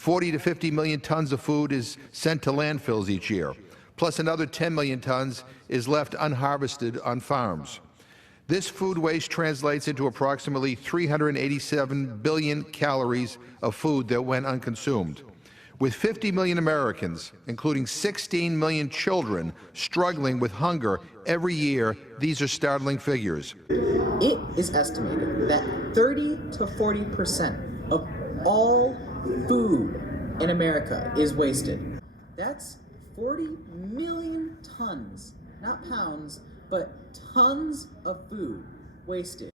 40 to 50 million tons of food is sent to landfills each year, plus another 10 million tons is left unharvested on farms. This food waste translates into approximately 387 billion calories of food that went unconsumed. With 50 million Americans, including 16 million children, struggling with hunger every year, these are startling figures. It is estimated that 30 to 40% of all food in America is wasted. That's 40 million tons, not pounds, but tons of food wasted.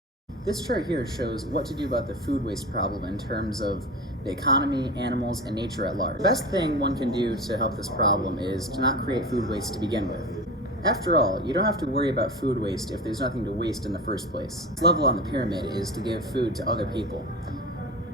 This chart here shows what to do about the food waste problem in terms of the economy, animals, and nature at large. The best thing one can do to help this problem is to not create food waste to begin with. After all, you don't have to worry about food waste if there's nothing to waste in the first place. This level on the pyramid is to give food to other people.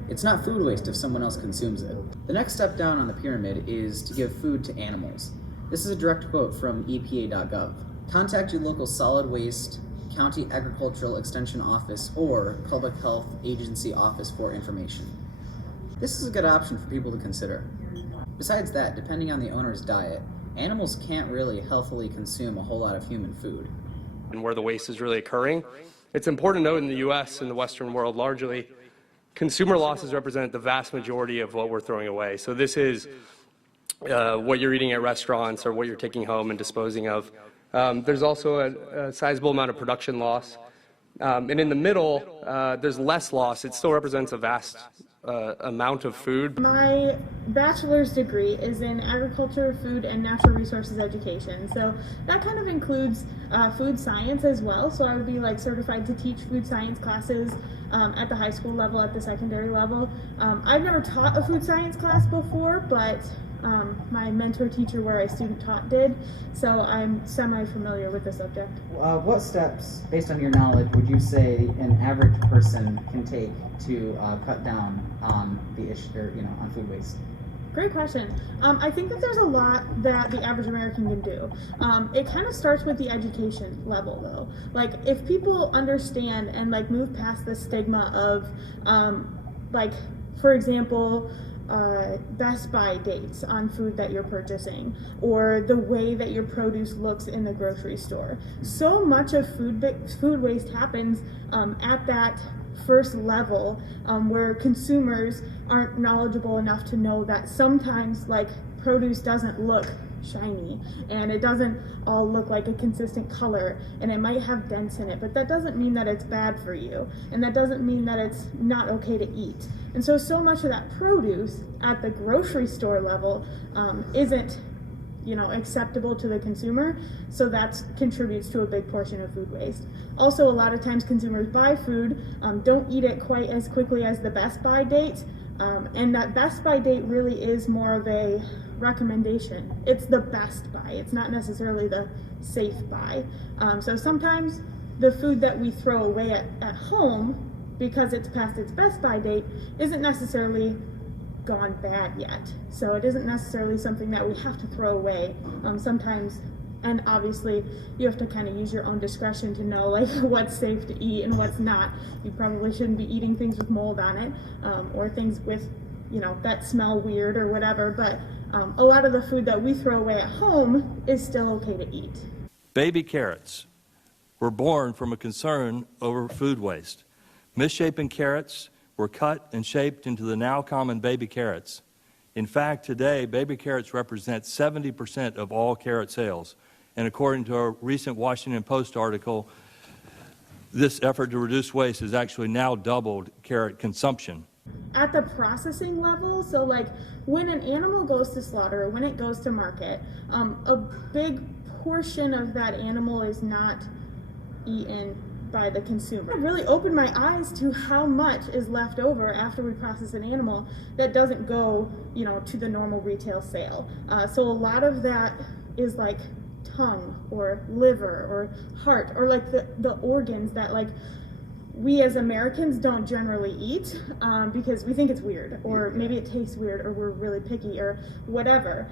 It's not food waste if someone else consumes it. The next step down on the pyramid is to give food to animals. This is a direct quote from EPA.gov. Contact your local solid waste, county agricultural extension office, or public health agency office for information. This is a good option for people to consider. Besides that, depending on the owner's diet, animals can't really healthily consume a whole lot of human food. And where the waste is really occurring. It's important to note in the U.S. and the Western world largely, consumer losses represent the vast majority of what we're throwing away. So this is what you're eating at restaurants or what you're taking home and disposing of. There's also a sizable amount of production loss. And in the middle, there's less loss. It still represents a vast amount of food. My bachelor's degree is in agriculture, food, and natural resources education. So that kind of includes food science as well. So I would be like certified to teach food science classes at the high school level, at the secondary level. I've never taught a food science class before, but my mentor teacher where I student taught did, so I'm semi-familiar with the subject. What steps, based on your knowledge, would you say an average person can take to cut down on the issue, or, on food waste? Great question. I think that there's a lot that the average American can do. It kind of starts with the education level, though. Like, if people understand and move past the stigma of, for example, Best Buy dates on food that you're purchasing, or the way that your produce looks in the grocery store. So much of food waste happens at that first level where consumers aren't knowledgeable enough to know that sometimes produce doesn't look shiny and it doesn't all look like a consistent color, and it might have dents in it, but that doesn't mean that it's bad for you, and that doesn't mean that it's not okay to eat. And so much of that produce at the grocery store level isn't acceptable to the consumer, so that contributes to a big portion of food waste. Also, a lot of times consumers buy food, don't eat it quite as quickly as the Best Buy date, and that Best Buy date really is more of a recommendation. It's the best buy. It's not necessarily the safe buy. So sometimes the food that we throw away at home, because it's past its Best Buy date, isn't necessarily gone bad yet. So it isn't necessarily something that we have to throw away. Sometimes, and obviously you have to kind of use your own discretion to know what's safe to eat and what's not. You probably shouldn't be eating things with mold on it, or things with that smell weird or whatever, but a lot of the food that we throw away at home is still okay to eat. Baby carrots were born from a concern over food waste. Misshapen carrots were cut and shaped into the now common baby carrots. In fact, today, baby carrots represent 70% of all carrot sales. And according to a recent Washington Post article, this effort to reduce waste has actually now doubled carrot consumption. At the processing level, so when an animal goes to slaughter or when it goes to market, a big portion of that animal is not eaten by the consumer. It really opened my eyes to how much is left over after we process an animal that doesn't go, to the normal retail sale. So a lot of that is tongue or liver or heart, or the organs that we as Americans don't generally eat because we think it's weird, or maybe it tastes weird, or we're really picky, or whatever.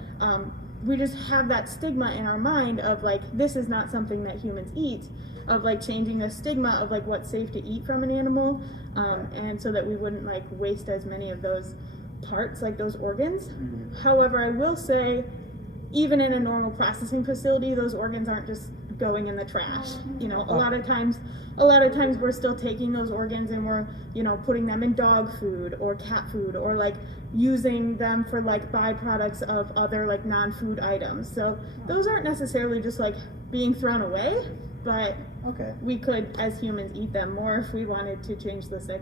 We just have that stigma in our mind of this is not something that humans eat, of changing the stigma of what's safe to eat from an animal, and so that we wouldn't waste as many of those parts, like those organs. However, I will say, even in a normal processing facility, those organs aren't just going in the trash. You know, a lot of times we're still taking those organs and we're, you know, putting them in dog food or cat food, or like using them for like byproducts of other like non-food items. So those aren't necessarily just like being thrown away, but Okay. we could as humans eat them more if we wanted to change the cycle.